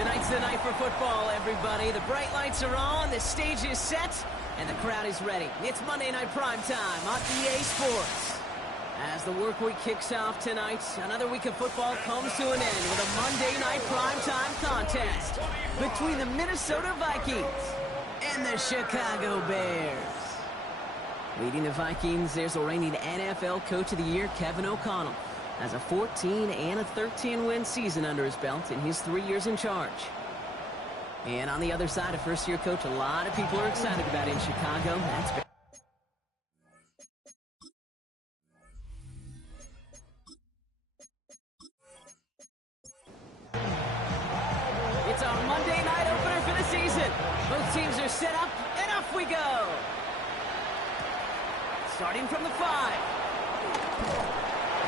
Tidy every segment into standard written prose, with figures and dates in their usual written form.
Tonight's the night for football, everybody. The bright lights are on, the stage is set, and the crowd is ready. It's Monday Night Primetime on EA Sports. As the work week kicks off tonight, another week of football comes to an end with a Monday Night Primetime contest between the Minnesota Vikings and the Chicago Bears. Leading the Vikings, there's the reigning NFL Coach of the Year, Kevin O'Connell, has a 14 and a 13 win season under his belt in his 3 years in charge. And on the other side, a first-year coach a lot of people are excited about in Chicago. That's It's our Monday night opener for the season. Both teams are set up, and off we go. Starting from the 5.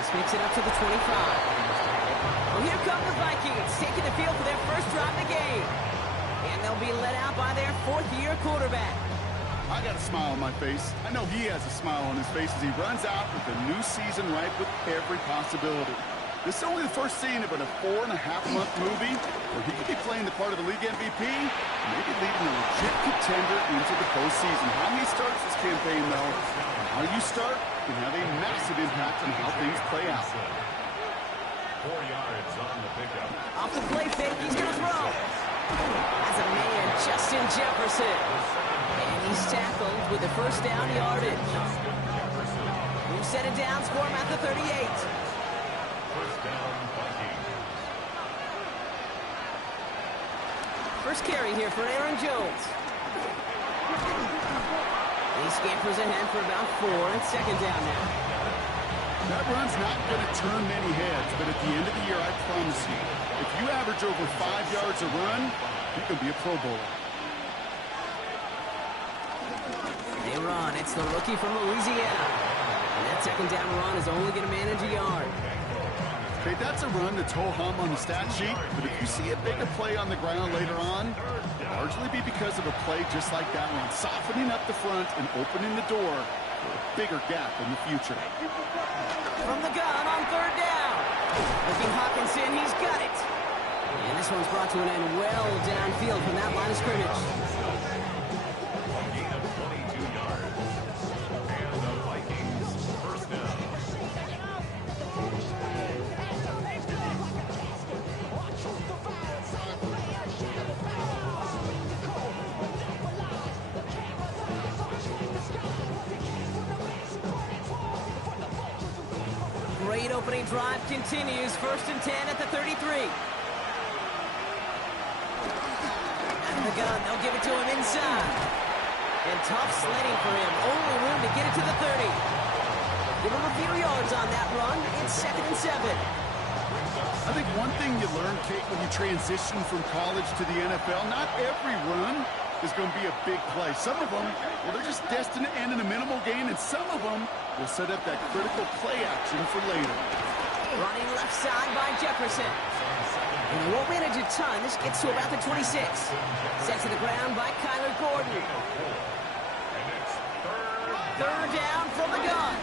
This makes it up to the 25. Well, here come the Vikings, taking the field for their first drive of the game. And they'll be led out by their fourth-year quarterback. I got a smile on my face. I know he has a smile on his face as he runs out with the new season ripe with every possibility. This is only the first scene of a 4.5-month movie where he could be playing the part of the league MVP, maybe leading a legit contender into the postseason. How he starts this campaign, though, and how you start can have a massive impact on how things play out. 4 yards on the pickup. Off the play fake, he's going to throw. As a man, Justin Jefferson. And he's tackled with the first down yardage. We've set it down, score him at the 38. First down, Vikings. First carry here for Aaron Jones. He scampers ahead for about 4. It's second down now. That run's not going to turn many heads, but at the end of the year, I promise you, if you average over 5 yards a run, you can be a Pro Bowler. They run. It's the rookie from Louisiana. And that second down run is only going to manage a yard. Okay, that's a run that's ho-hum on the stat sheet, but if you see a bigger play on the ground later on, it'll largely be because of a play just like that one, softening up the front and opening the door for a bigger gap in the future. From the gun on third down. Looking Hawkinson, he's got it. And this one's brought to an end well downfield from that line of scrimmage. Gain of 22 yards. And the Vikings first down. Great opening drive continues. First and 10 at the 33. Out of the gun, they'll give it to him inside. And tough sledding for him. Only room to get it to the 30. Give him a few yards on that run. It's second and 7. I think one thing you learn, Kate, when you transition from college to the NFL, not every run is going to be a big play. Some of them, well, they're just destined to end in a minimal gain, and some of them will set up that critical play action for later. Running left side by Jefferson. And he won't manage a ton. This gets to about the 26. Sent to the ground by Kyler Gordon. Third down from the gun.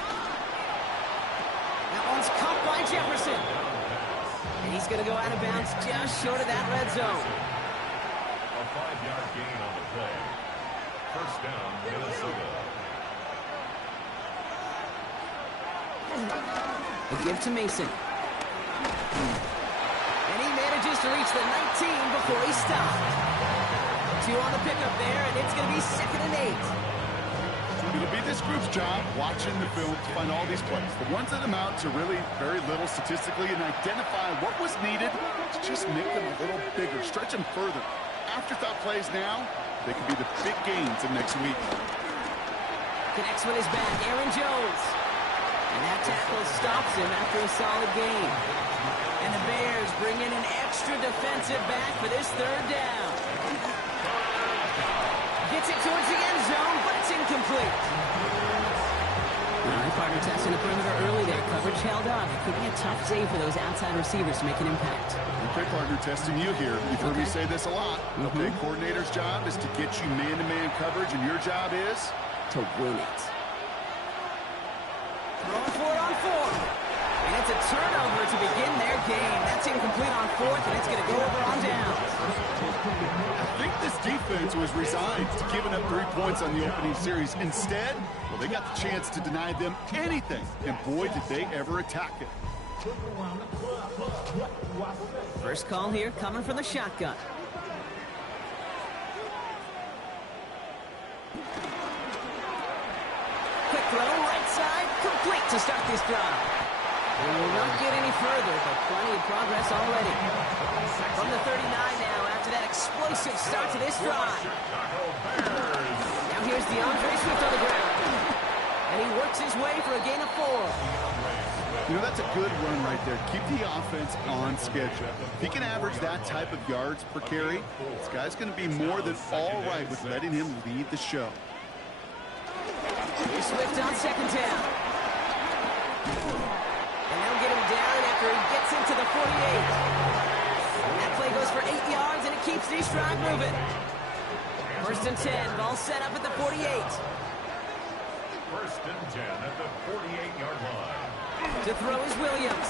That one's caught by Jefferson. And he's going to go out of bounds just short of that red zone. A 5-yard gain on the play. First down, Minnesota. A give to Mason. And he manages to reach the 19 before he stopped. 2 on the pickup there, and it's going to be second and 8. It'll be this group's job watching the film to find all these plays. The ones that amount to really very little statistically and identify what was needed to just make them a little bigger, stretch them further. Afterthought plays now, they could be the big gains of next week. Connects with his back, Aaron Jones. And that tackle stops him after a solid gain. And the Bears bring in an extra defensive back for this third down. Gets it towards the end zone, but it's incomplete. All right, partner testing the perimeter early there. Coverage held up. It could be a tough day for those outside receivers to make an impact. Okay, partner, testing you here. You've heard me say this a lot. Okay, coordinator's job is to get you man-to-man coverage, and your job is to win it. Throwing for it on 4. And it's a turnover to begin their game. That's incomplete on 4th, and it's going to go over on downs. I think this defense was resigned to giving up 3 points on the opening series. Instead, well, they got the chance to deny them anything, and boy, did they ever attack it. First call here coming from the shotgun. Quick throw, right side, complete to start this drive. We will not get any further, but plenty of progress already. From the 39 now, after that explosive start to this drive. Now here's DeAndre Swift on the ground. And he works his way for a gain of 4. You know, that's a good run right there. Keep the offense on schedule. If he can average that type of yards per carry, this guy's going to be more than all right with letting him lead the show. Swift on second down. And they'll get him down after he gets into the 48. That play goes for 8 yards, and it keeps this drive moving. First and 10, ball set up at the 48. First and 10 at the 48-yard line. To throw is Williams.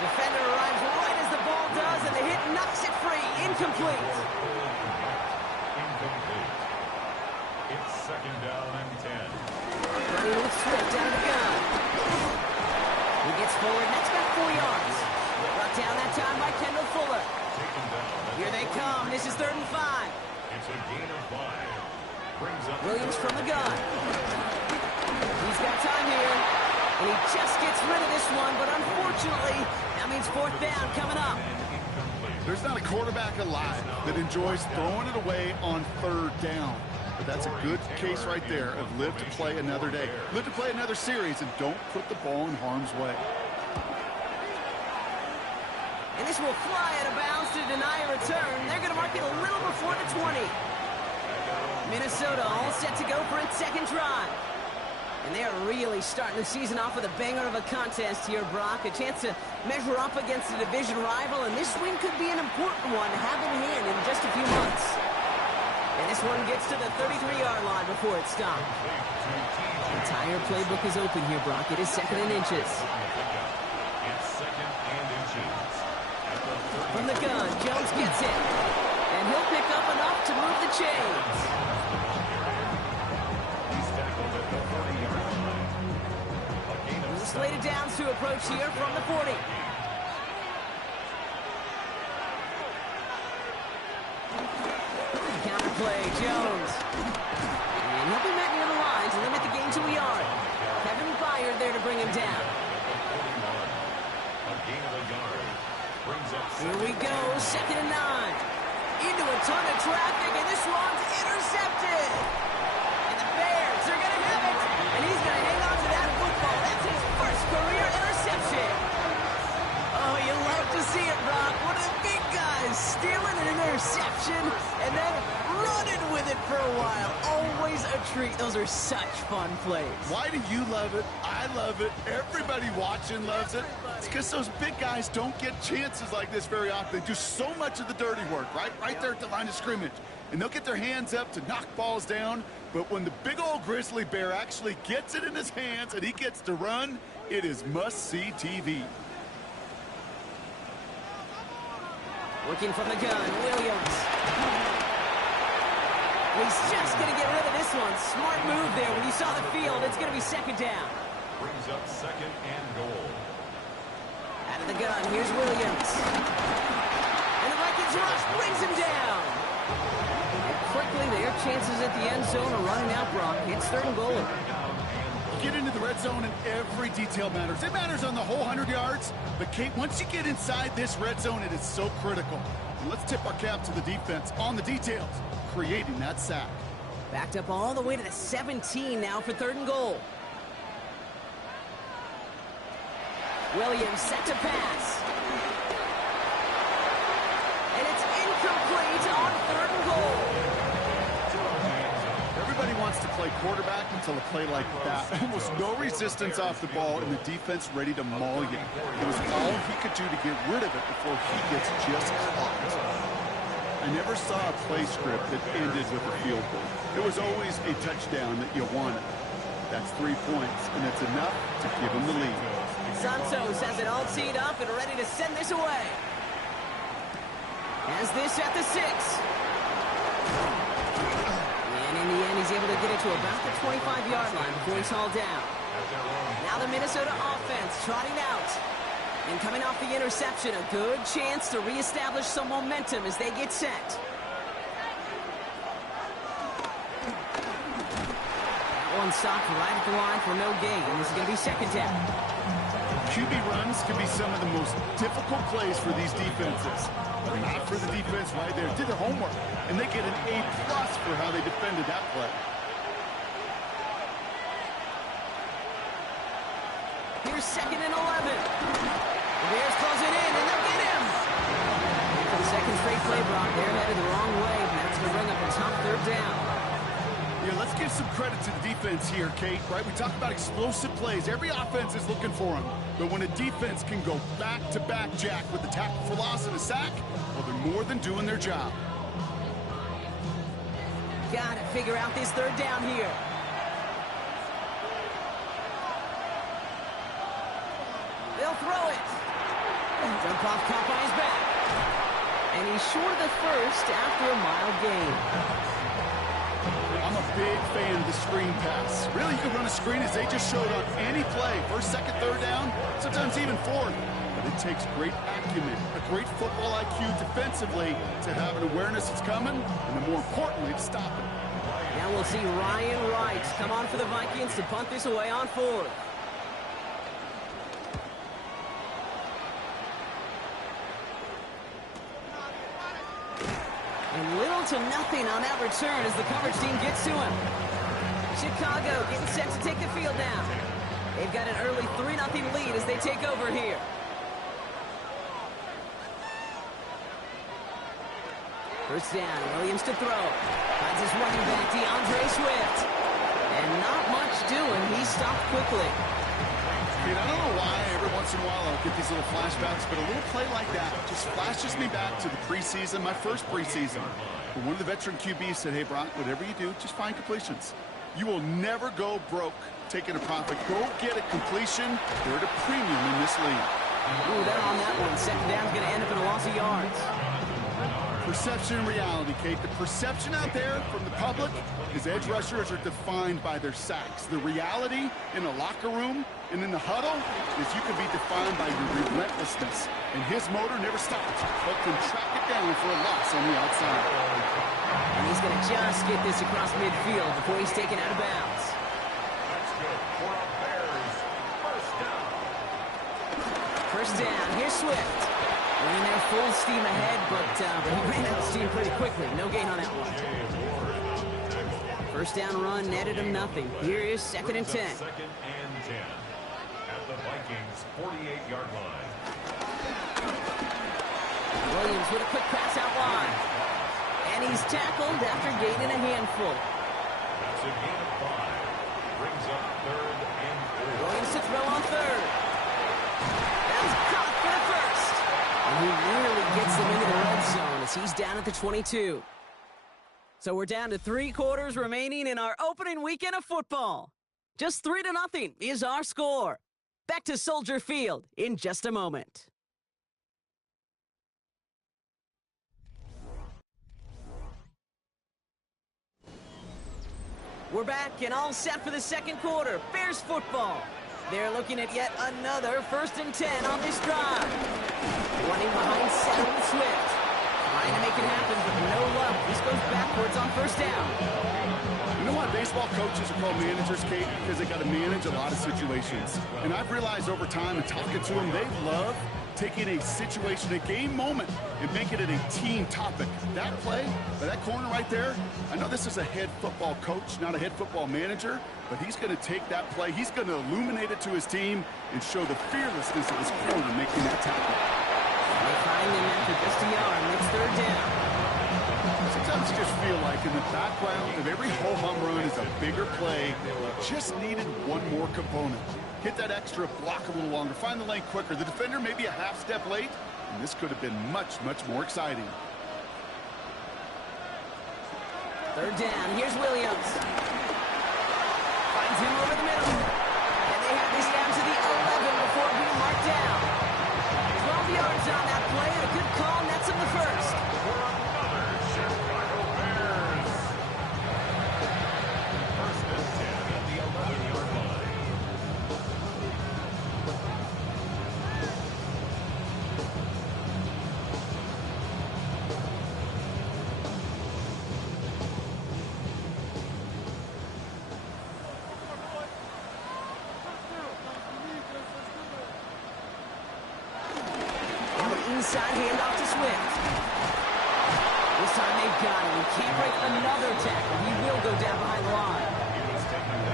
Defender arrives right as the ball does, and the hit knocks it free. Incomplete. It's second down and 10. Running with Swift out of the gun. He gets forward, and that's about 4 yards. Brought down that time by Kendall Fuller. Here they come. This is 3rd and 5. It's a gain of 5. Brings up Williams from the gun. He's got time here. And he just gets rid of this one, but unfortunately, that means 4th down coming up. There's not a quarterback alive that enjoys throwing it away on 3rd down. But that's a good case right there of live to play another day. Live to play another series and don't put the ball in harm's way. And this will fly out of bounds to deny a return. They're going to mark it a little before the 20. Minnesota all set to go for its second drive. And they are really starting the season off with a banger of a contest here, Brock. A chance to measure up against a division rival, and this win could be an important one to have in hand in just a few months. And this one gets to the 33-yard line before it's stopped. The entire playbook is open here, Brock. It is 2nd and inches. It's 2nd and inches. From the gun, Jones gets it. And he'll pick up enough to move the chains. He's tackled at the 40-yard line. A gain of Slated downs to approach here from the 40. Counter play, Jones. And he'll be met near the lines and limit the gain to a yard. Kevin Byard there to bring him down. a gain of a yard. Brings up Here we go, 2nd and 9. Into a ton of traffic, and this one's intercepted. And the Bears are going to have it. And he's going to hang on to that football. That's his first career interception. Oh, you love to see it, Brock. One of the big guys stealing an interception and then running with it for a while. Always a treat. Those are such fun plays. Why do you love it? I love it. Everybody watching loves it. It's because those big guys don't get chances like this very often. They do so much of the dirty work, right there at the line of scrimmage. And they'll get their hands up to knock balls down. But when the big old grizzly bear actually gets it in his hands and he gets to run, it is must-see TV. Working from the gun, Williams. He's just going to get rid of this one. Smart move there. When you saw the field, it's going to be 2nd down. brings up 2nd and goal. Out of the gun, here's Williams. And the Vikings rush brings him down. And quickly, their chances at the end zone are running out, Brock. It's 3rd and goal. Get into the red zone and every detail matters. It matters on the whole 100 yards. But, Kate, once you get inside this red zone, it is so critical. And let's tip our cap to the defense on the details, creating that sack. Backed up all the way to the 17 now for 3rd and goal. Williams set to pass. And it's incomplete on 3rd and goal. Everybody wants to play quarterback until a play like that. Almost no resistance off the ball and the defense ready to maul you. It was all he could do to get rid of it before he gets just caught. I never saw a play script that ended with a field goal. It was always a touchdown that you wanted. That's 3 points, and it's enough to give him the lead. Santos has it all teed up and ready to send this away. Has this at the 6. And in the end, he's able to get it to about the 25-yard line before he's hauled down. Now the Minnesota offense trotting out. And coming off the interception, a good chance to reestablish some momentum as they get set. That one stopped right at the line for no gain. This is going to be second down. QB runs can be some of the most difficult plays for these defenses. Not for the defense right there. Did their homework, and they get an A+ for how they defended that play. Here's 2nd and 11. The Bears close it in, and they'll get him. For the second straight play, Brock, they're headed the wrong way, and that's going to bring up a tough 3rd down. Yeah, let's give some credit to the defense here, Kate, right? We talk about explosive plays. Every offense is looking for them. But when a defense can go back-to-back, Jack, with the tackle for loss and a sack, well, they're more than doing their job. Got to figure out this 3rd down here. They'll throw it. Jump off caught by his back. And he's short of the first after a mild gain. I'm a big fan of the screen pass. Really, you can run a screen as they just showed on any play. 1st, 2nd, 3rd down, sometimes even 4th. But it takes great acumen, a great football IQ defensively to have an awareness it's coming, and then more importantly, to stop it. Now we'll see Ryan Wright come on for the Vikings to punt this away on 4th. And little to nothing on that return as the coverage team gets to him. Chicago getting set to take the field down. They've got an early 3-0 lead as they take over here. First down, Williams to throw. Finds his running back, DeAndre Swift. And not much doing. He stopped quickly. I don't know why every once in a while I'll get these little flashbacks, but a little play like that just flashes me back to the preseason, my first preseason. But one of the veteran QBs said, hey, Brock, whatever you do, just find completions. You will never go broke taking a profit. Go get a completion. They're at a premium in this league. Ooh, that on that one. Second down's going to end up in a loss of yards. Perception and reality, Kate. The perception out there from the public is edge rushers are defined by their sacks. The reality in a locker room and in the huddle is you can be defined by your relentlessness. And his motor never stops, but can track it down for a loss on the outside. And he's going to just get this across midfield before he's taken out of bounds. That's good for our Bears. First down, here's Swift. Running there full steam ahead, but he ran out of steam pretty quickly. No gain on that one. First down run netted him nothing. Here is 2nd and 10. 2nd and 10 at the Vikings' 48-yard line. Williams with a quick pass out wide. And he's tackled after gaining a handful. That's a gain of 5. Brings up 3rd and 4. Williams to throw on 3rd. That's caught for the first. And he really gets them into the red zone as he's down at the 22. So we're down to 3 quarters remaining in our opening weekend of football. Just 3-0 is our score. Back to Soldier Field in just a moment. We're back and all set for the second quarter. Bears football. They're looking at yet another 1st and 10 on this drive. Running behind center with Swift. Trying to make it happen, but no luck. This goes backwards on 1st down. You know why baseball coaches are called managers, Kate? Because they got to manage a lot of situations. And I've realized over time and talking to them, they love taking a situation, a game moment, and making it a team topic. That play, by that corner right there, I know this is a head football coach, not a head football manager, but he's going to take that play, he's going to illuminate it to his team and show the fearlessness of his corner making that tackle. They find him after just a yard, and it's 3rd down. Sometimes you just feel like in the background of every ho-hum run is a bigger play. Just needed one more component. Hit that extra block a little longer. Find the lane quicker. The defender may be a half step late, and this could have been much, much more exciting. 3rd down. Here's Williams. Finds him over the middle. And they have this down to the 11 before being marked down. 12 yards on that play, and a good call nets him the first. inside handoff to Swift. This time they've got him. He can't break another tackle. He will go down behind the line.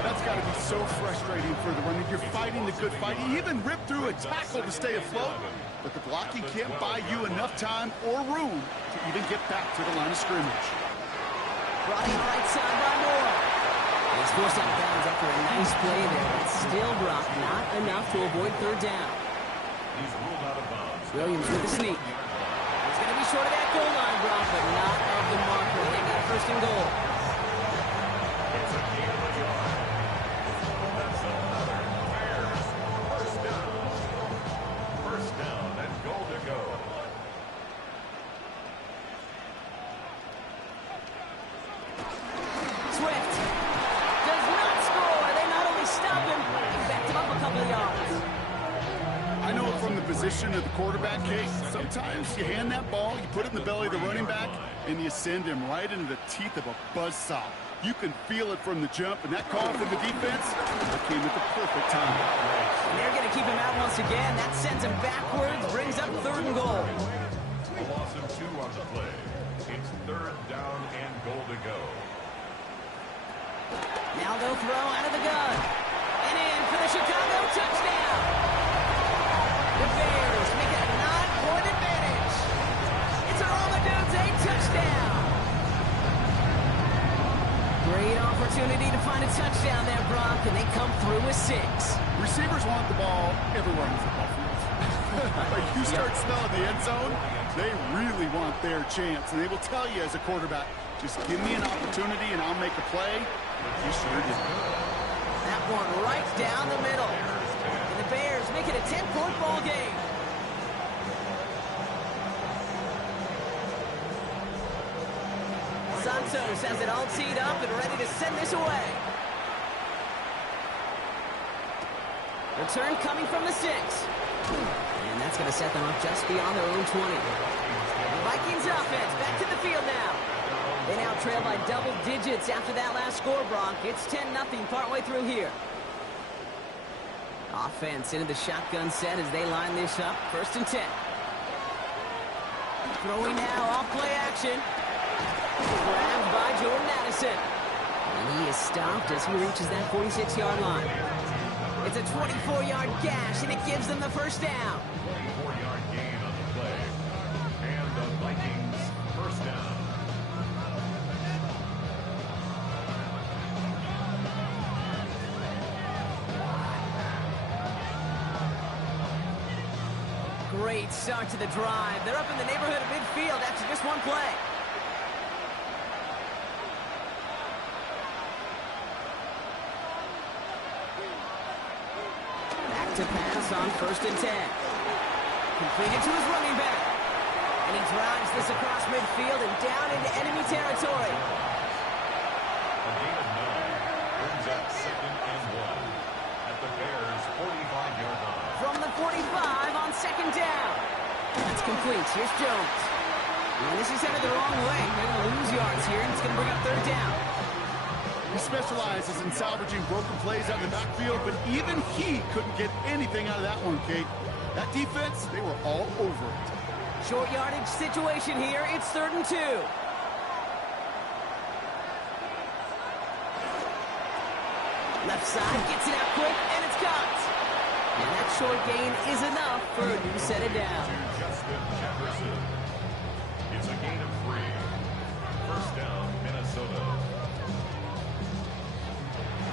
That's got to be so frustrating for the runner. You're fighting the good fight. He even ripped through a tackle to stay afloat, but the blocking can't buy you enough time or room to even get back to the line of scrimmage. Brought in right side by Moore. He's forced out of bounds after a nice play there, but still, Brock, not enough to avoid third down. He's ruled out of bounds. Williams with the sneak. It's going to be short of that goal line, Brock, but not of the marker. They've got first and goal. It's a gain of a yard. That's another Bears first down. First down and goal to go. Swift does not score. They not only stop him, they backed him up a couple of yards. I know from the position of the quarterback, Kate, sometimes you hand that ball, you put it in the belly of the running back, and you send him right into the teeth of a buzzsaw. You can feel it from the jump, and that call from the defense, that came at the perfect time. And they're going to keep him out once again. That sends him backwards, brings up third and goal. A loss of 2 on the play. It's third down and goal to go. Now they'll throw out of the gun. And in for the Chicago touchdown. The Bears make it a 9-point advantage. It's a Romadudes touchdown. Great opportunity to find a touchdown there, Brock, and they come through with 6. Receivers want the ball everywhere on the football field. Like you start smelling the end zone, they really want their chance. And they will tell you as a quarterback, just give me an opportunity and I'll make a play. But you sure did. That one right down the middle. And the Bears make it a 10-point ball game. Santos has it all teed up and ready to send this away. Return coming from the 6. And that's going to set them up just beyond their own 20. The Vikings offense back to the field now. They now trail by double digits after that last score, Brock. It's 10-0 partway through here. Offense into the shotgun set as they line this up. First and 10. Throwing now off play action. Grabbed by Jordan Addison. And he is stopped as he reaches that 46-yard line. It's a 24-yard gash, and it gives them the first down. 4-yard gain on the play. And the Vikings first down. Great start to the drive. They're up in the neighborhood of midfield after just one play. To pass on first and 10. Completed to his running back. And he drives this across midfield and down into enemy territory. A gain of 9 brings up second and 1 at the Bears' 45-yard line. From the 45 on second down. That's complete. Here's Jones. And this is headed the wrong way. They're going to lose yards here, and it's going to bring up third down. He specializes in salvaging broken plays out in the backfield, but even he couldn't get anything out of that one, Kate. That defense, they were all over it. Short yardage situation here. It's third and 2. Left side gets it out quick, and it's caught. And that short gain is enough for a new set of down. Justin Jefferson. It's a gain of 3. First down, Minnesota.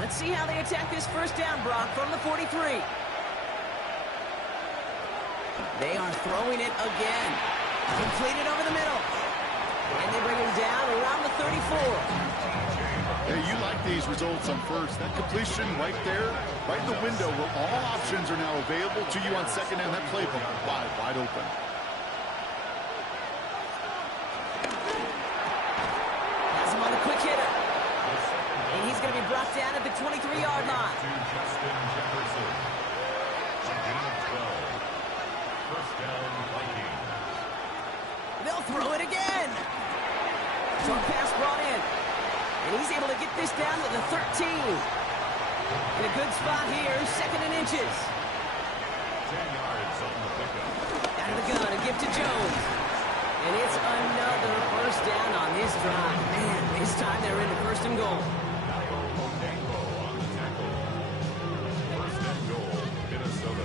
Let's see how they attack this first down, Brock, from the 43. They are throwing it again. Completed over the middle. And they bring him down around the 34. Hey, you like these results on first. That completion right there, right in the window where all options are now available to you on second down. That playbook wide open. Has him on a quick hitter. And he's going to be brought down at the 23-yard line. To Justin Jefferson. A gain of 12. First down, Vikings. They'll throw it again. Short pass brought in. And he's able to get this down to the 13. In a good spot here, second and inches. 10 yards on the pickup. Out of the gun, a give skip to Jones. And it's another first down on this drive. Man, this time they're into first and goal. First and goal, Minnesota.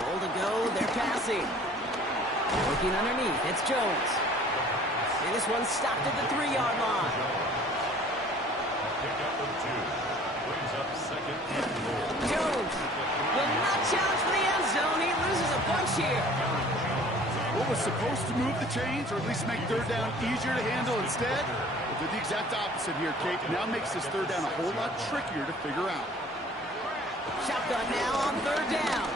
Goal to go, they're passing. Looking underneath, it's Jones. And this one's stopped at the 3-yard line. Pick up of 2. Brings up second and goal. Jones will not challenge for the end zone. He loses a bunch here. What was supposed to move the chains, or at least make third down easier to handle instead? Well, did the exact opposite here, Kate. Now makes this third down a whole lot trickier to figure out. Shotgun now on third down.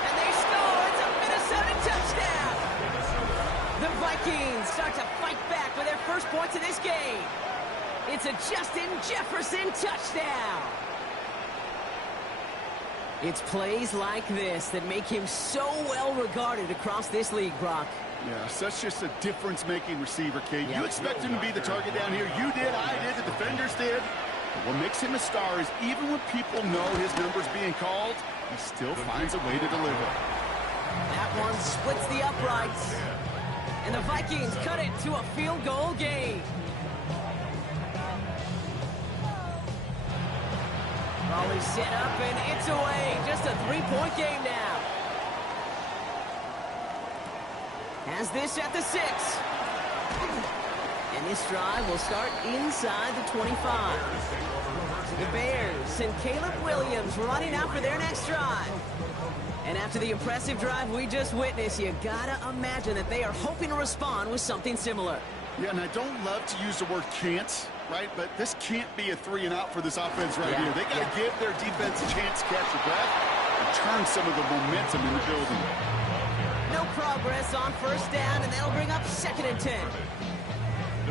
And they score. It's a Minnesota touchdown. The Vikings start to fight back with their first points of this game. It's a Justin Jefferson touchdown. It's plays like this that make him so well regarded across this league, Brock. Yeah, such just a difference-making receiver, Kate. You expect him to be the target down here. You did, I did, the defenders did. But what makes him a star is even when people know his number's being called, he still finds a way to deliver. That one splits the uprights. And the Vikings cut it to a field goal game. Raleigh set up and it's away. Just a 3-point game now. Has this at the 6. And this drive will start inside the 25. The Bears and Caleb Williams running out for their next drive. And after the impressive drive we just witnessed, you gotta imagine that they are hoping to respond with something similar. Yeah, and I don't love to use the word can't, right? But this can't be a 3-and-out for this offense right here. They got to give their defense a chance to catch their breath and turn some of the momentum in the building. No progress on first down, and that'll bring up 2nd and 10.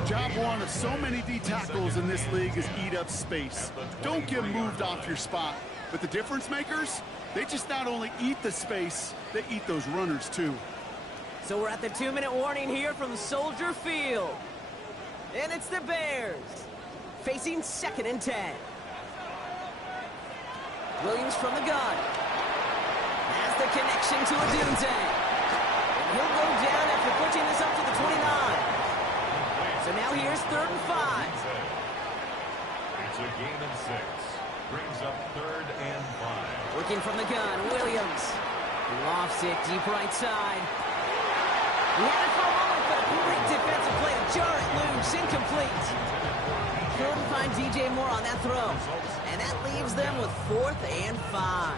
Job one of so many D tackles in this league is eat up space. Don't get moved off your spot. But the difference makers, they just not only eat the space, they eat those runners too. So we're at the 2-minute warning here from Soldier Field. And it's the Bears facing 2nd and 10. Williams from the gun. Has the connection to Adunze. And he'll go down after pushing this up to the 29. So now here's 3rd and 5. It's a gain of 6. Brings up 3rd and 5. Working from the gun, Williams. Lofts it deep right side. He had it for a moment, but a great defensive play to jar it loose, incomplete. Couldn't find DJ Moore on that throw. And that leaves them with 4th and 5.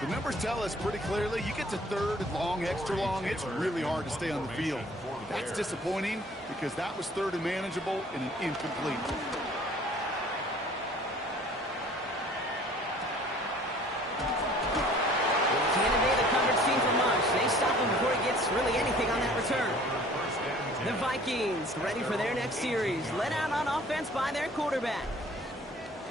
The numbers tell us pretty clearly, you get to 3rd and long, extra long, it's really hard to stay on the field. That's disappointing because that was 3rd and manageable and an incomplete. Candidate the coverage team for much. They stop him before he gets really anything on that return. The Vikings ready for their next series. Led out on offense by their quarterback.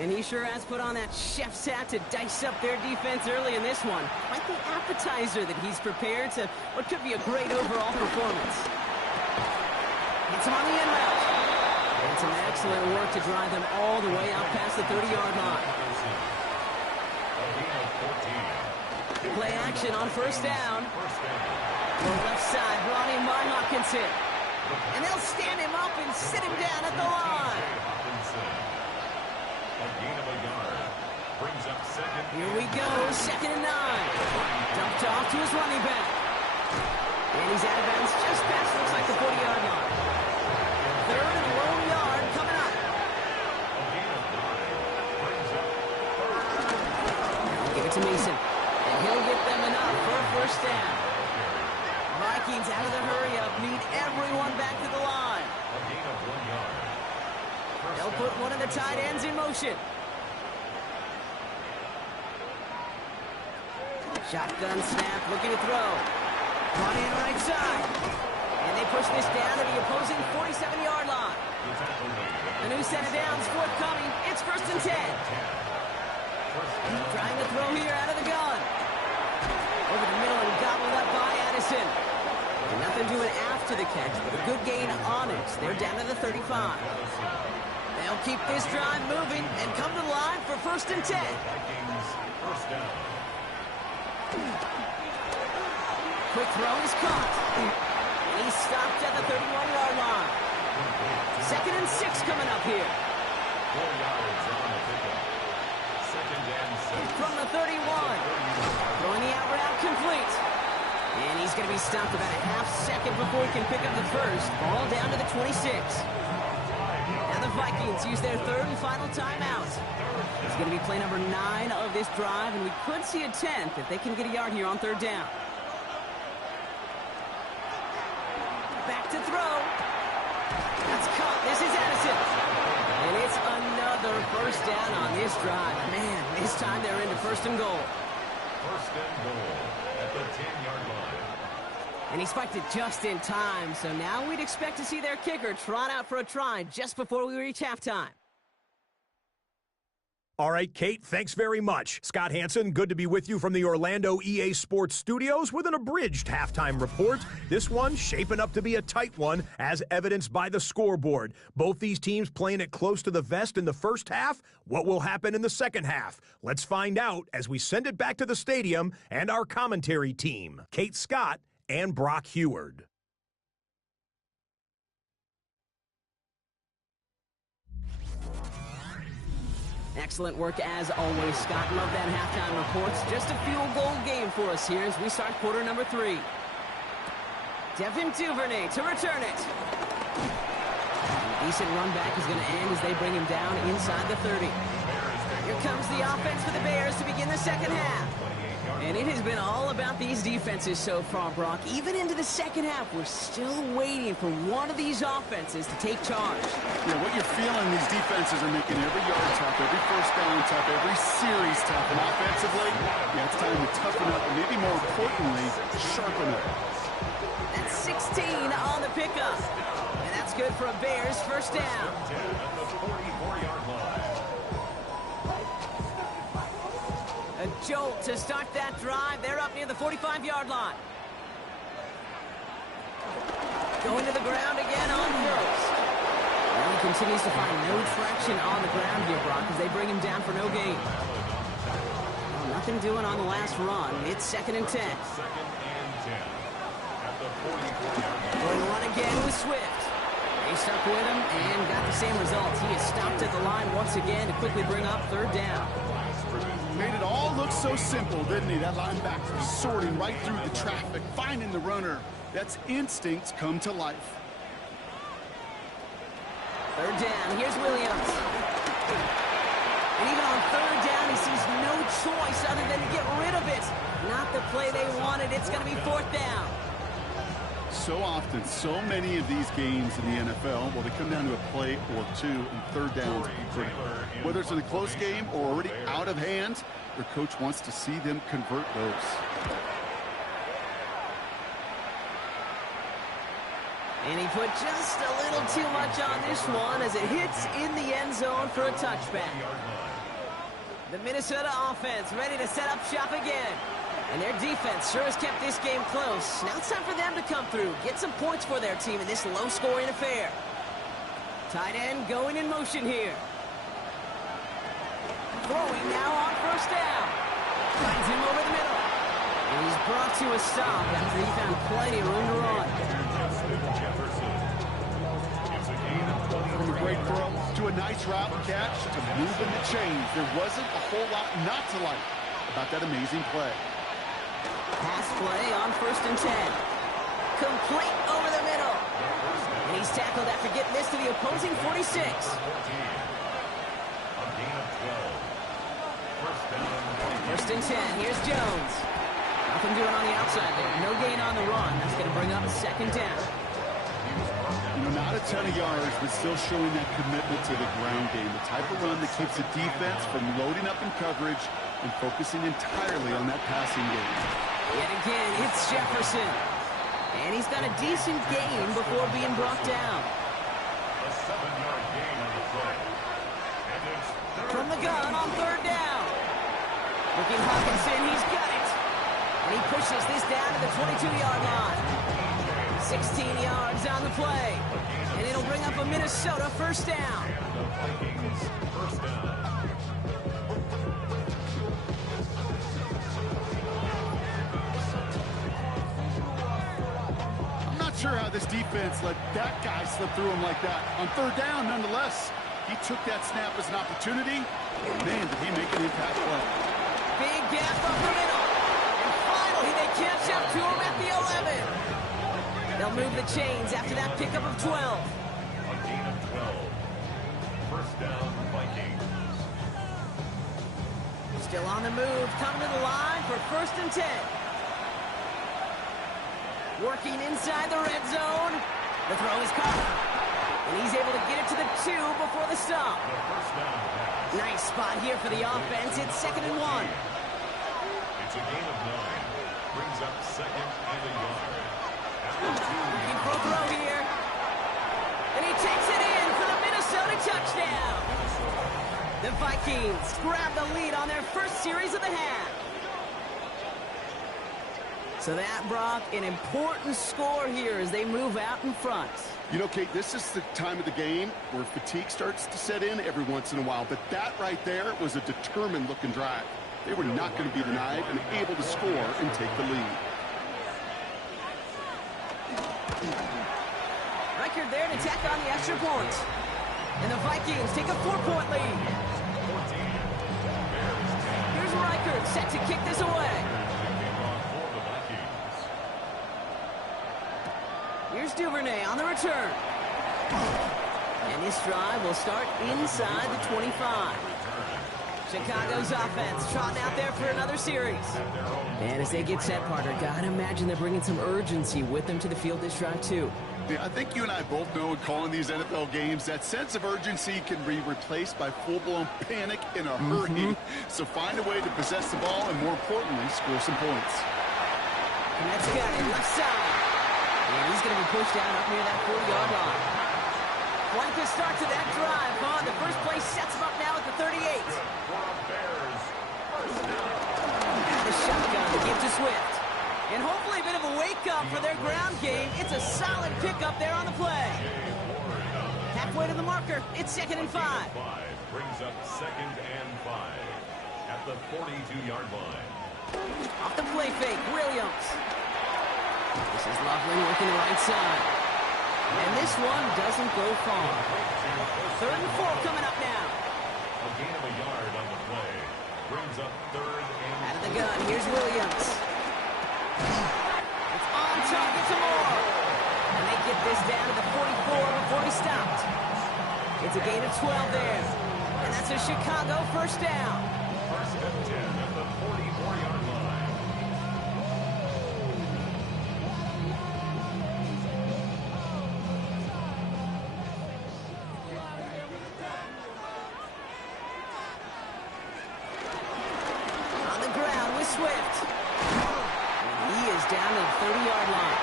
And he sure has put on that chef's hat to dice up their defense early in this one. Quite the appetizer that he's prepared to what could be a great overall performance. It's on the end route. And some excellent work to drive them all the way out past the 30-yard line. Play action on first down. The left side brought in by Hopkinson. And they'll stand him up and sit him down at the line. A gain of a yard. Brings up 2nd. Here we go, 2nd and 9. Dumped off to his running back. And he's out of bounds just past, looks like the 40-yard line. 3rd and lone yard coming up. A gain of 9. Brings up 3rd. Now give it to Mason. And he'll get them enough for a first down. Vikings out of the hurry-up need everyone back to the line. A gain of 1 yard. They'll put one of the tight ends in motion. Shotgun snap, looking to throw. Brought in right side. And they push this down to the opposing 47-yard line. A new set of downs forthcoming. It's 1st and 10. Trying to throw here out of the gun. Over the middle and gobbled up by Addison. And nothing doing after the catch, but a good gain on it. They're down to the 35. They'll keep this drive moving and come to the line for 1st and 10. Vikings, first down. Quick throw is caught. And he's stopped at the 31-yard line. 2nd and 6 coming up here. 4 yards on the pickup. 2nd and 6. From the 31. Throwing the out route complete. And he's going to be stopped about a half second before he can pick up the first. Ball down to the 26. Now the Vikings use their 3rd and final timeout. It's going to be play number 9 of this drive, and we could see a 10th if they can get a yard here on 3rd down. Back to throw. That's caught. This is Addison. And it's another 1st down on this drive. Man, this time they're into 1st and goal. 1st and goal at the 10-yard line. And he spiked it just in time, so now we'd expect to see their kicker trot out for a try just before we reach halftime. All right, Kate, thanks very much. Scott Hansen, good to be with you from the Orlando EA Sports Studios with an abridged halftime report. This one shaping up to be a tight one, as evidenced by the scoreboard. Both these teams playing it close to the vest in the first half. What will happen in the second half? Let's find out as we send it back to the stadium and our commentary team, Kate Scott and Brock Heward. Excellent work as always, Scott. Love that halftime reports. Just a field goal game for us here as we start quarter number 3. Devin Duvernay to return it. A decent run back is going to end as they bring him down inside the 30. Here comes the offense for the Bears to begin the second half. And it has been all about these defenses so far, Brock. Even into the second half, we're still waiting for one of these offenses to take charge. Yeah, what you're feeling, these defenses are making every yard tough, every 1st down tough, every series tough. And offensively, yeah, it's time to toughen up, and maybe more importantly, sharpen up. That's 16 on the pickup. And that's good for a Bears 1st down. 10 at the 44-yard line. A jolt to start that drive. They're up near the 45-yard line. Going to the ground again on 1st. Well, he continues to find no traction on the ground here, Brock, as they bring him down for no gain. Well, nothing doing on the last run. It's 2nd and 10. 2nd and 10 at the 44-yard line. Going to run again with Swift. They stuck with him and got the same results. He is stopped at the line once again to quickly bring up 3rd down. Made it all look so simple, didn't he? That linebacker sorting right through the traffic, finding the runner. That's instincts come to life. 3rd down. Here's Williams. And even on 3rd down, he sees no choice other than to get rid of it. Not the play they wanted. It's going to be 4th down. So often, so many of these games in the NFL, well, they come down to a play or two, and 3rd downs are critical. Whether it's in a close game or already out of hand, their coach wants to see them convert those. And he put just a little too much on this one as it hits in the end zone for a touchback. The Minnesota offense ready to set up shop again. And their defense sure has kept this game close. Now it's time for them to come through, get some points for their team in this low-scoring affair. Tight end going in motion here. Throwing now on 1st down. Finds him over the middle. And he's brought to a stop after he found plenty of room to run. From a great throw to a nice route catch to moving the chains. There wasn't a whole lot not to like about that amazing play. Pass play on 1st and 10. Complete over the middle. And he's tackled after getting this to the opposing 46. A gain of 12. 1st down. 1st and 10. Here's Jones. Nothing doing on the outside there. No gain on the run. That's going to bring up 2nd down. Not a ton of yards, but still showing that commitment to the ground game. The type of run that keeps the defense from loading up in coverage and focusing entirely on that passing game. Yet again, it's Jefferson. And he's got a decent gain before being brought down. A 7-yard gain on the play. And it's From the gun on 3rd down. Looking Hawkinson, he's got it. And he pushes this down to the 22-yard line. 16 yards on the play. And it'll bring up a Minnesota first down. First down. I'm not sure how this defense let that guy slip through him like that. On third down, nonetheless, he took that snap as an opportunity. And man, did he make an impact play. Big gap up the middle. And finally, they catch up to him at the 11. They'll move the chains after that pickup of 12. A gain of 12. First down, Vikings. Still on the move, coming to the line for first and 10. Working inside the red zone. The throw is caught. And he's able to get it to the 2 before the stop. The first down pass. Nice spot here for the offense. It's 2nd and 1. It's a gain of 9. Brings up 2nd and a yard. Looking for a throw here. And he takes it in for the Minnesota touchdown. The Vikings grab the lead on their first series of the half. So that, Brock, an important score here as they move out in front. You know, Kate, this is the time of the game where fatigue starts to set in every once in a while. But that right there was a determined-looking drive. They were not going to be denied and able to score and take the lead. Record there to tack on the extra point. And the Vikings take a 4-point lead. Here's Reichert set to kick this away. Here's Duvernay on the return. And this drive will start inside the 25. Chicago's offense trotting out there for another series. And as they get set, partner, gotta imagine they're bringing some urgency with them to the field this drive, too. Yeah, I think you and I both know in calling these NFL games that sense of urgency can be replaced by full-blown panic in a hurry. So find a way to possess the ball and, more importantly, score some points. And that's got it left side. And he's going to be pushed down up near that 40-yard line. Quite the start to that drive, huh? The first play sets him up now at the 38. Now the shotgun to give to Swift. And hopefully a bit of a wake-up for their ground game. It's a solid pickup there on the play. Halfway to the marker. It's 2nd and 5. Brings up 2nd and 5 at the 42-yard line. Off the play fake, Williams. This is Loveland working the right side. And this one doesn't go far. 3rd and 4 coming up now. A gain of a yard on the play. Brings up 3rd and out of the gun, here's Williams. It's on target to Moore. And they get this down to the 44 before he stopped. It's a gain of 12 there. And that's a Chicago first down. First and 10 at the 44-yard line. On the ground with Swift. And he is down to the 30-yard line.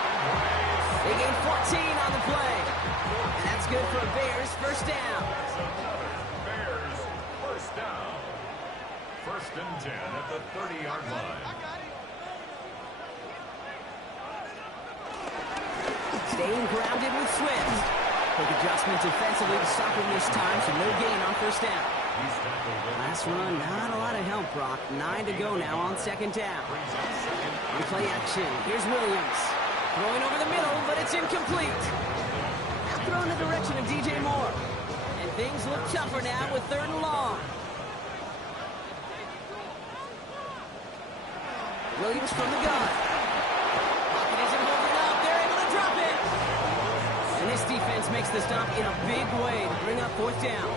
They gain 14 on the play. And that's good for a Bears first down. Bears first down. First and 10 at the 30-yard line. Staying grounded with Swift. Quick adjustments offensively to stop him this time, so no gain on first down. Last run, not a lot of help, Brock. 9 to go now on 2nd down. On play action, here's Williams. Throwing over the middle, but it's incomplete. Now thrown in the direction of DJ Moore. And things look tougher now with 3rd and long. Williams from the gun. Pocket isn't holding up. They're able to drop it. And this defense makes the stop in a big way to bring up 4th down.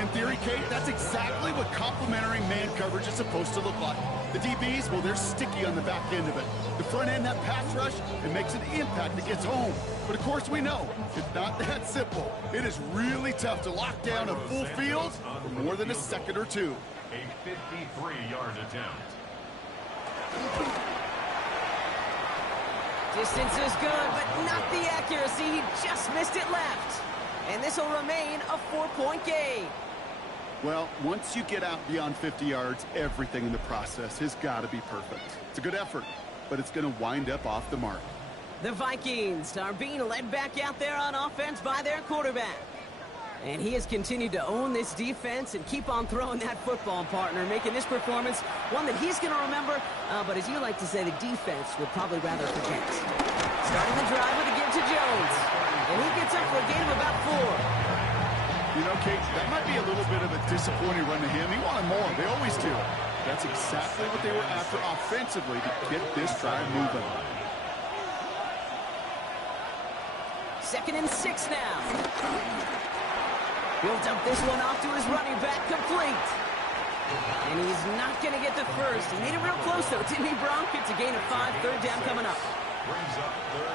In theory, Kate, that's exactly what complementary man coverage is supposed to look like. The DBs, well, they're sticky on the back end of it. The front end, that pass rush, it makes an impact that gets home. But of course we know, it's not that simple. It is really tough to lock down a full field for more than a second or two. A 53-yard attempt. Distance is good, but not the accuracy. He just missed it left. And this will remain a 4-point game. Well, once you get out beyond 50 yards, everything in the process has got to be perfect. It's a good effort, but it's going to wind up off the mark. The Vikings are being led back out there on offense by their quarterback. And he has continued to own this defense and keep on throwing that football, partner, making this performance one that he's going to remember, but as you like to say, the defense would probably rather forget. Starting the drive with a give to Jones. And he gets up for a gain of about 4. You know, Kate, that might be a little bit of a disappointing run to him. He wanted more. They always do. That's exactly what they were after offensively to get this drive moving. 2nd and 6 now. He'll dump this one off to his running back, complete. And he's not going to get the first. He made it real close, though, didn't he, Bronk? It's a gain of 5, 3rd down coming up.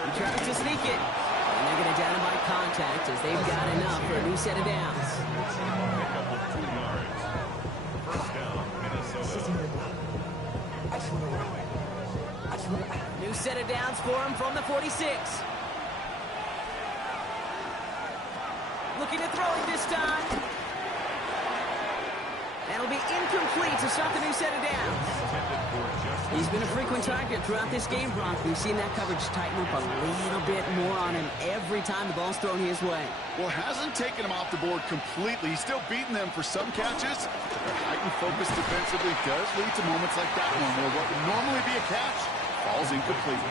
He tries to sneak it. And they're going to down him by contact as they've got enough for a new set of downs. New set of downs for him from the 46. Looking to throw it this time. That'll be incomplete to start the new set of downs. He's been a frequent target throughout this game, Bronk. We've seen that coverage tighten up a little bit more on him every time the ball's thrown his way. Well, hasn't taken him off the board completely. He's still beating them for some catches. Their heightened focus defensively does lead to moments like that one where what would normally be a catch falls incomplete.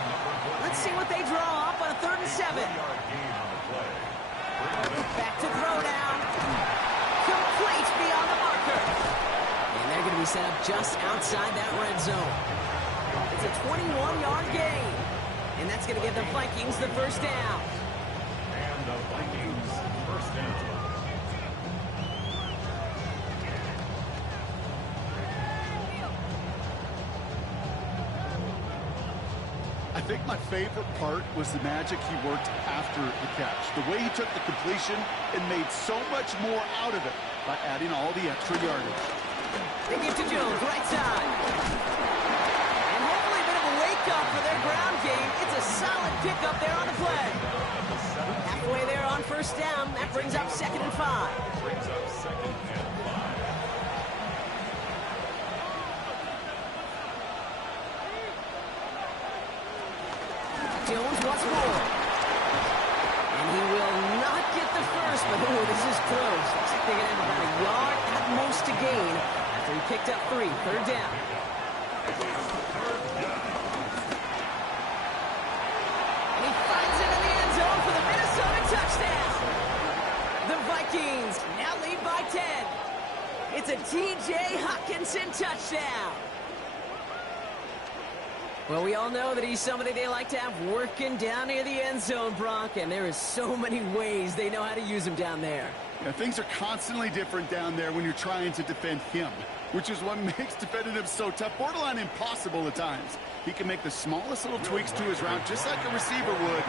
Let's see what they draw up on a 3rd and 7. Back to throw down. Complete beyond the marker. And they're going to be set up just outside that red zone. It's a 21-yard gain. And that's going to give the Vikings the first down. And the Vikings first down. I think my favorite part was the magic he worked after the catch. The way he took the completion and made so much more out of it by adding all the extra yardage. They give to Jones, right side. And hopefully a bit of a wake-up for their ground game. It's a solid pickup there on the play. Halfway there on 1st down. That brings up 2nd and 5. Brings up 2nd and 5. Jones once more. And he will not get the first, but oh, this is close. Looks like they're going to have about a yard at most to gain after he picked up 3. 3rd down. And he finds it in the end zone for the Minnesota touchdown. The Vikings now lead by 10. It's a T.J. Hockenson touchdown. Well, we all know that he's somebody they like to have working down near the end zone, Bronk, and there is so many ways they know how to use him down there. Yeah, things are constantly different down there when you're trying to defend him, which is what makes defending him so tough, borderline impossible at times. He can make the smallest little tweaks to his route just like a receiver would.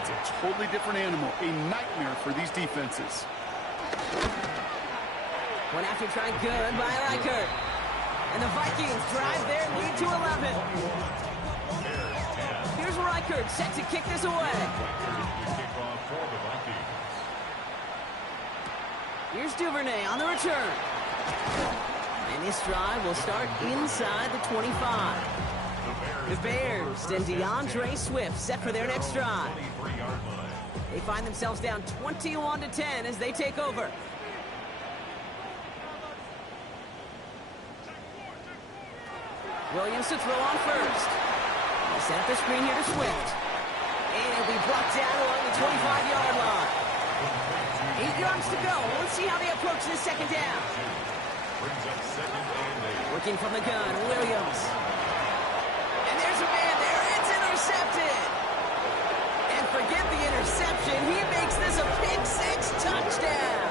It's a totally different animal, a nightmare for these defenses. One after try good by Reichert. And the Vikings drive their lead to 11. Here's Reichert set to kick this away. Here's Duvernay on the return. And this drive will start inside the 25. The Bears and DeAndre Swift set for their next drive. They find themselves down 21-10 as they take over. Williams to throw on first. They set up the screen here to Swift. And it'll be brought down along the 25-yard line. 8 yards to go. Let's see how they approach this 2nd down. Working from the gun, Williams. And there's a man there. It's intercepted. And forget the interception. He makes this a pick-6 touchdown.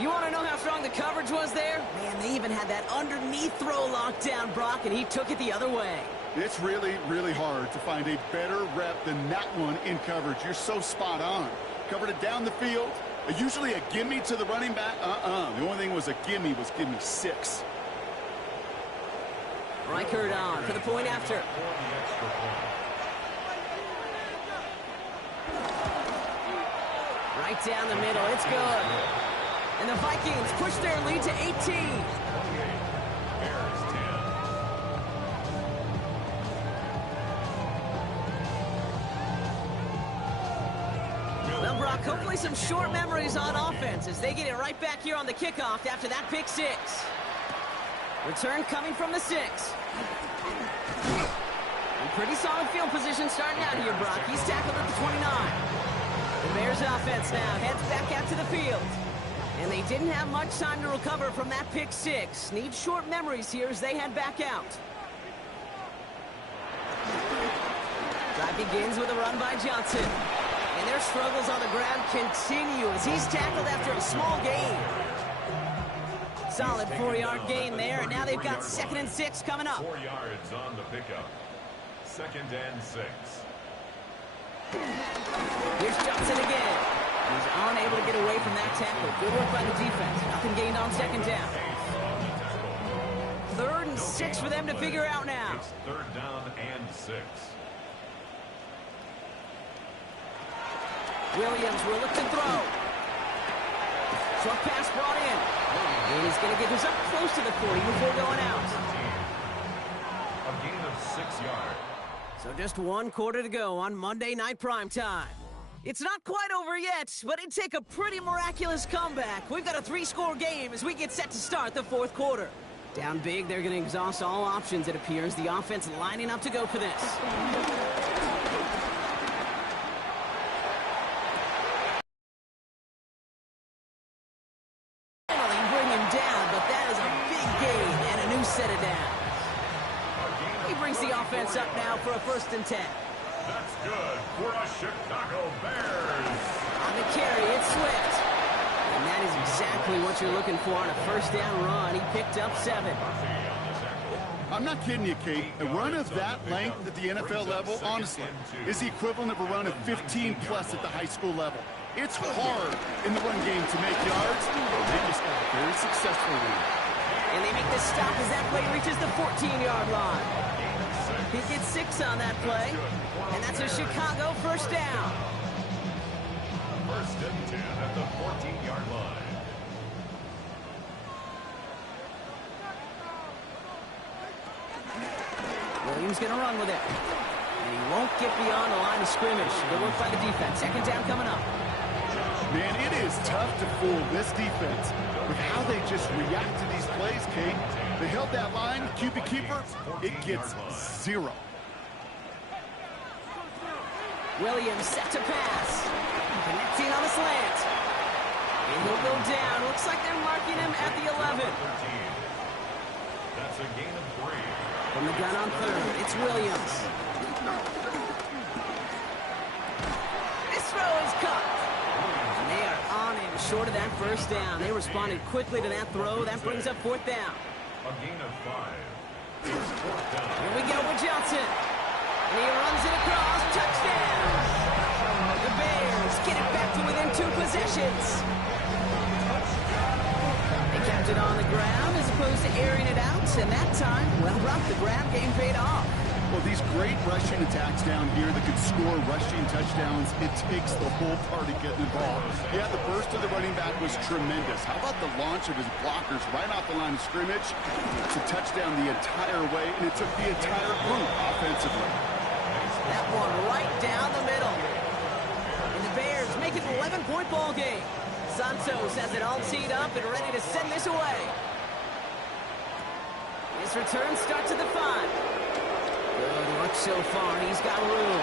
You want to know how strong the coverage was there? Man, they even had that underneath throw locked down, Brock, and he took it the other way. It's really, really hard to find a better rep than that one in coverage. You're so spot on. Covered it down the field. Usually a gimme to the running back. The only thing was a gimme 6. Reichert on for the point after. right down the middle. It's good. And the Vikings push their lead to 18. Bears 10. Well, Brock, hopefully some short memories on offense as they get it right back here on the kickoff after that pick six. Return coming from the 6. And pretty solid field position starting out here, Brock. He's tackled at the 29. The Bears offense now heads back out to the field. And they didn't have much time to recover from that pick six. Need short memories here as they head back out. Drive begins with a run by Johnson. And their struggles on the ground continue as he's tackled after a small gain. Solid 4-yard gain there, and now they've got 2nd and 6 coming up. 4 yards on the pickup. 2nd and 6. Here's Johnson again. He's unable to get away from that tackle. Good work by the defense. Nothing gained on 2nd down. 3rd and 6 for them to figure out now. It's 3rd down and 6. Williams will look to throw. Short pass brought in. And he's going to get this up close to the 40 before going out. A gain of 6 yards. So just 1 quarter to go on Monday Night Primetime. It's not quite over yet, but it'd take a pretty miraculous comeback. We've got a 3-score game as we get set to start the 4th quarter. Down big, they're going to exhaust all options, it appears. The offense lining up to go for this. Set it down. He brings the offense up now for a 1st and 10. That's good for a Chicago Bears. On the carry, it's Swift. And that is exactly what you're looking for on a 1st down run. He picked up 7. I'm not kidding you, Kate. A run of that length at the NFL level, honestly, is the equivalent of a run of 15-plus at the high school level. It's hard in the run game to make yards. They just got a very successful one. And they make the stop as that play reaches the 14-yard line. He gets 6 on that play. And that's a Chicago 1st down. 1st and 10 at the 14-yard line. Williams going to run with it. And he won't get beyond the line of scrimmage. Good work by the defense. 2nd down coming up. Man, it is tough to fool this defense with how they just react to these plays, Kate. They held that line, QB keeper, it gets 0. Williams set to pass. Connecting on the slant. And he'll go down. Looks like they're marking him at the 11. That's a gain of 3. From the gun on 3rd, it's Williams. This throw is caught. And they are on him short of that 1st down. They responded quickly to that throw. That brings up 4th down. A gain of 5. It's 4th down. Here we go with Johnson. And he runs it across. Touchdown. The Bears get it back to within 2 possessions. They kept it on the ground as opposed to airing it out. And that time, well, Brock, the ground game paid off. Well, these great rushing attacks down here that could score rushing touchdowns, it takes the whole party getting involved. Yeah, the burst of the running back was tremendous. How about the launch of his blockers right off the line of scrimmage? It's a touchdown the entire way, and it took the entire group offensively. That one right down the middle. And the Bears make it an 11-point ball game. Santos has it all teed up and ready to send this away. His return starts at the 5. Good work so far. He's got room.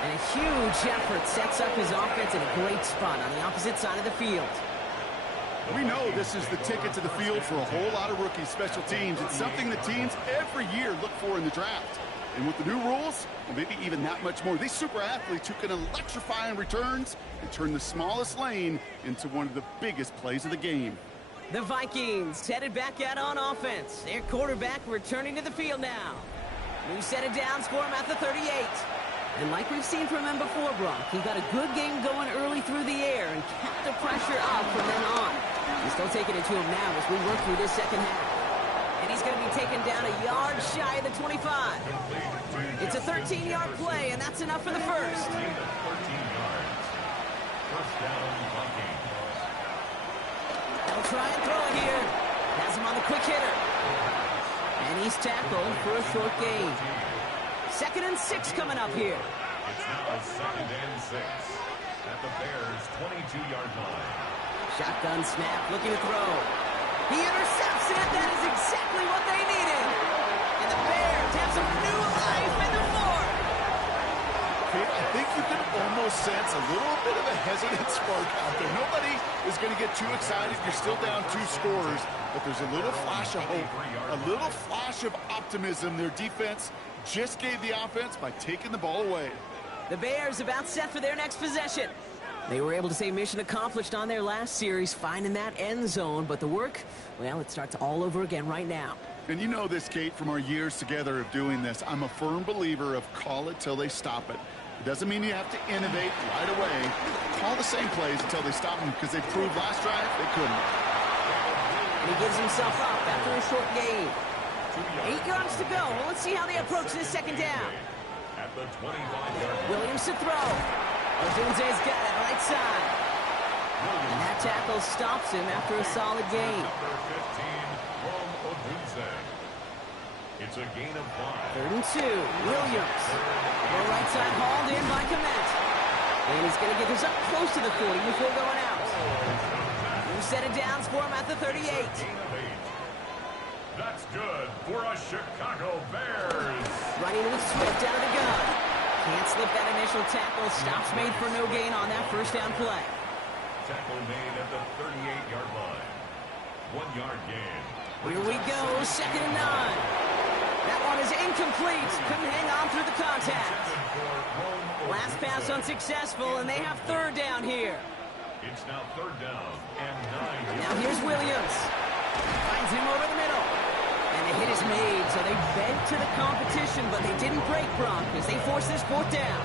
And a huge effort sets up his offense in a great spot on the opposite side of the field. We know this is the ticket to the field for a whole lot of rookie special teams. It's something that teams every year look for in the draft. And with the new rules, well, maybe even that much more, these super athletes who can electrify in returns and turn the smallest lane into one of the biggest plays of the game. The Vikings headed back out on offense. Their quarterback returning to the field now. New set of downs for him at the 38. And like we've seen from him before, Brock, he got a good game going early through the air and kept the pressure up from then on. He's still taking it to him now as we work through this 2nd half. And he's going to be taken down a yard shy of the 25. It's a 13-yard play, and that's enough for the 1st. First down, Vikings. They'll try and throw it here. Has him on the quick hitter. And he's tackled for a short gain. 2nd and 6 coming up here. It's now 2nd and 6 at the Bears' 22-yard line. Shotgun snap, looking to throw. He intercepts it. That is exactly what they needed. And the Bears have some new life in the fourth. I think you can almost sense a little bit of a hesitant spark out there. Nobody is going to get too excited. You're still down 2 scores, but there's a little flash of hope, a little flash of optimism. Their defense just gave the offense by taking the ball away. The Bears about set for their next possession. They were able to say mission accomplished on their last series, finding that end zone, but the work, well, it starts all over again right now. And you know this, Kate, from our years together of doing this. I'm a firm believer of call it till they stop it. It doesn't mean you have to innovate right away. Call the same plays until they stop them, because they proved last drive they couldn't. And he gives himself up after a short gain. 8 yards to go. Well, let's see how they approach this 2nd down. At the 25-yard line. Williams to throw. Odunze's got it right side. And that tackle stops him after a solid gain. Number 15 from Odunze. It's a gain of 5. 3rd and 2. Williams. The right side hauled in by Komet. And he's going to get this up close to the 40 before going out. 2 set of downs for him at the 38. Gain of 8. That's good for a Chicago Bears. Running with Swift out of the gun. Can't slip that initial tackle. Stops made for no gain on that 1st down play. Tackle made at the 38-yard line. 1-yard gain. Here we go, 2nd and 9. That one is incomplete. Couldn't hang on through the contact. Last pass unsuccessful, and they have 3rd down here. It's now 3rd down and 9. Now here's Williams. Finds him over the middle. And the hit is made, so they bent to the competition, but they didn't break, Brock, as they force this 4th down.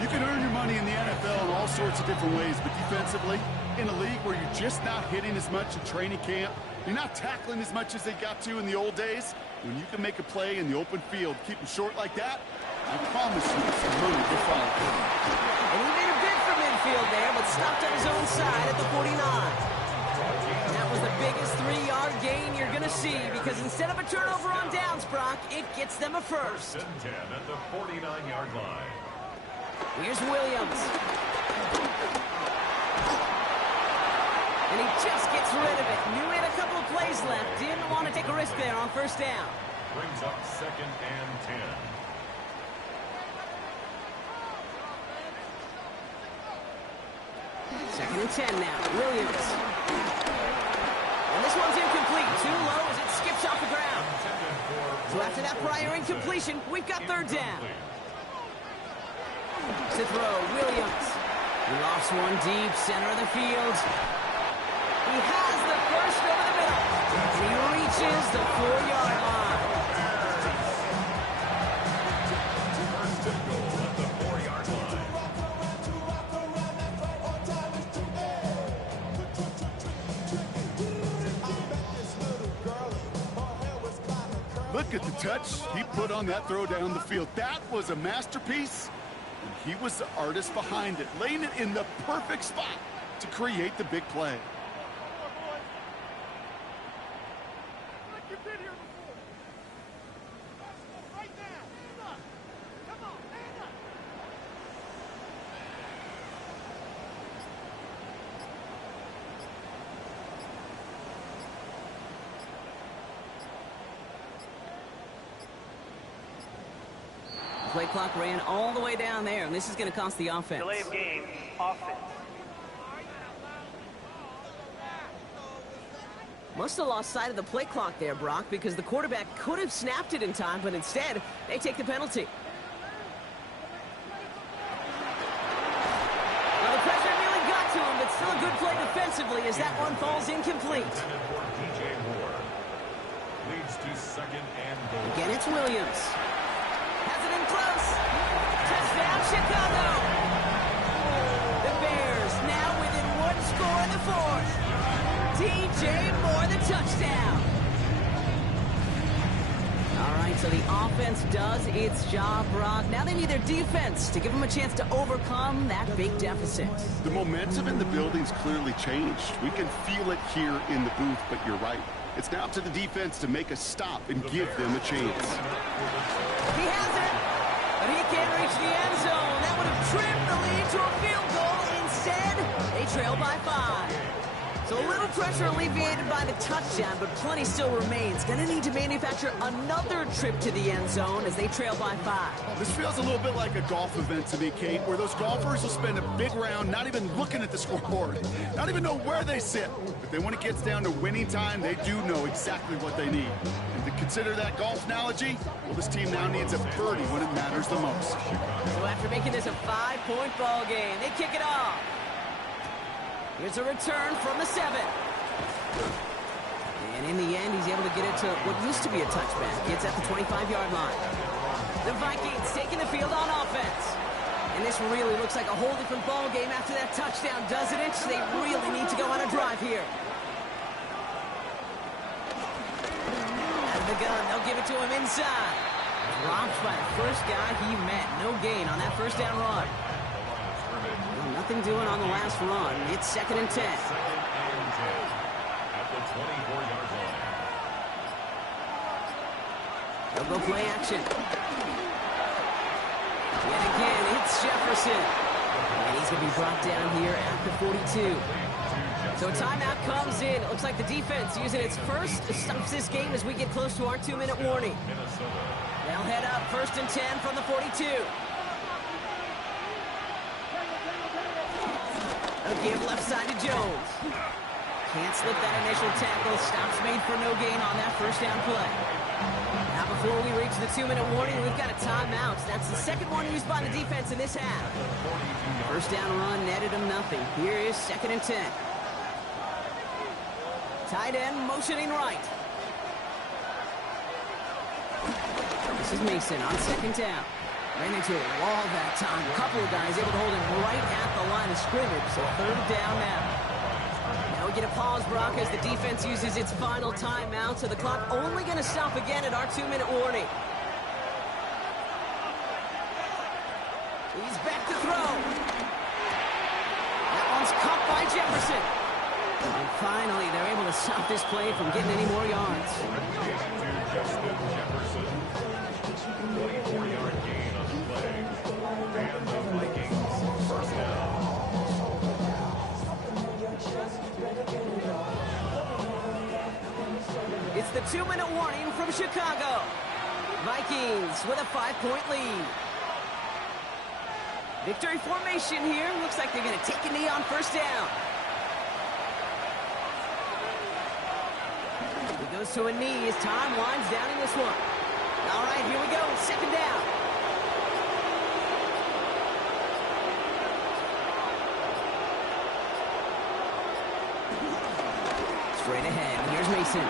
You can earn your money in the NFL in all sorts of different ways, but defensively, in a league where you're just not hitting as much in training camp, you're not tackling as much as they got to in the old days, when you can make a play in the open field, keep them short like that, I promise you some money will follow. And he made a bid for midfield there, but stopped on his own side at the 49. That was the biggest 3-yard gain you're going to see, because instead of a turnover on downs, Brock, it gets them a 1st. 10 at the 49-yard line. Here's Williams. And he just gets rid of it. Knew he had a couple of plays left. Didn't want to take a risk there on 1st down. Brings up 2nd and 10. 2nd and 10 now. Williams. And this one's incomplete. Too low as it skips off the ground. So after that prior incompletion, we've got 3rd down. To throw, Williams. He lofts one deep, center of the field. He has the first over the middle. He reaches the 4-yard line. First and goal at the 4-yard line. Look at the touch he put on that throw down the field. That was a masterpiece, and he was the artist behind it, laying it in the perfect spot to create the big play. Play clock ran all the way down there, and this is going to cost the offense. Delay of game, offense. Must have lost sight of the play clock there, Brock, because the quarterback could have snapped it in time, but instead, they take the penalty. Well, the pressure nearly got to him, but still a good play defensively as that one falls incomplete. Intended for DJ Moore. Leads to 2nd and goal. Again, it's Williams. Has it in close. Touchdown, Chicago. The Bears now within 1 score in the 4th. DJ Moore, the touchdown. All right, right, so the offense does its job, Brock. Now they need their defense to give them a chance to overcome that big deficit. The momentum in the building's clearly changed. We can feel it here in the booth, but you're right. It's now up to the defense to make a stop and give them a chance. He has it, but he can't reach the end zone. That would have trimmed the lead to a field goal. Instead, they trail by 5. So a little pressure alleviated by the touchdown, but plenty still remains. Going to need to manufacture another trip to the end zone as they trail by 5. This feels a little bit like a golf event to me, Kate, where those golfers will spend a big round not even looking at the scoreboard, not even know where they sit. But then when it gets down to winning time, they do know exactly what they need. And to consider that golf analogy, well, this team now needs a birdie when it matters the most. So after making this a 5-point ball game, they kick it off. Here's a return from the 7. And in the end, he's able to get it to what used to be a touchback. It's at the 25-yard line. The Vikings taking the field on offense. And this really looks like a whole different ball game after that touchdown, doesn't it? They really need to go on a drive here. Out of the gun, they'll give it to him inside. Dropped by the first guy he met. No gain on that first down run. Nothing doing on the last run. It's 2nd and 10. Second and 10 at the 24-yard line. They'll go play action. Yet again, it's Jefferson. And he's going to be brought down here at the 42. So a timeout comes in. It looks like the defense using its first stops this game as we get close to our 2-minute warning. They'll head up 1st and 10 from the 42. A give left side to Jones. Can't slip that initial tackle. Stops made for no gain on that first down play. Now before we reach the 2-minute warning, we've got a timeout. That's the second one used by the defense in this half. First down run netted him nothing. Here is 2nd and 10. Tight end motioning right. This is Mason on 2nd down. Ran into a wall that time. A couple of guys able to hold him right at the line of scrimmage. So 3rd down now. Now we get a pause, Brock, as the defense uses its final timeout. So the clock only going to stop again at our 2-minute warning. He's back to throw. That one's caught by Jefferson. And finally, they're able to stop this play from getting any more yards. 24-yard gain on the play. And the Vikings first down. It's the 2-minute warning from Chicago. Vikings with a 5-point lead. Victory formation here. Looks like they're going to take a knee on first down. He goes to a knee as time winds down in this one. All right, here we go. 2nd down. Straight ahead. Here's Mason.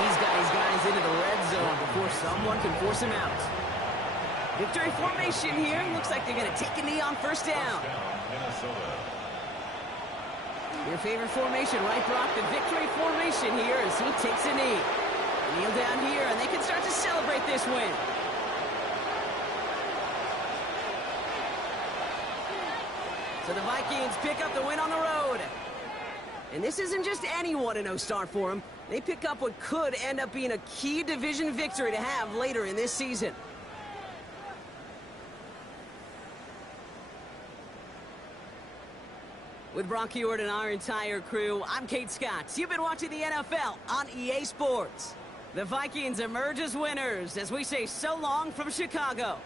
He's got his guys into the red zone before someone can force him out. Victory formation here. Looks like they're going to take a knee on first down. Your favorite formation, right, Brock? The victory formation here as he takes a knee. Kneel down here, and they can start to celebrate this win. So the Vikings pick up the win on the road. And this isn't just any 1-0 start for them. They pick up what could end up being a key division victory to have later in this season. With Brock Ewart and our entire crew, I'm Kate Scott. You've been watching the NFL on EA Sports. The Vikings emerge as winners as we say so long from Chicago.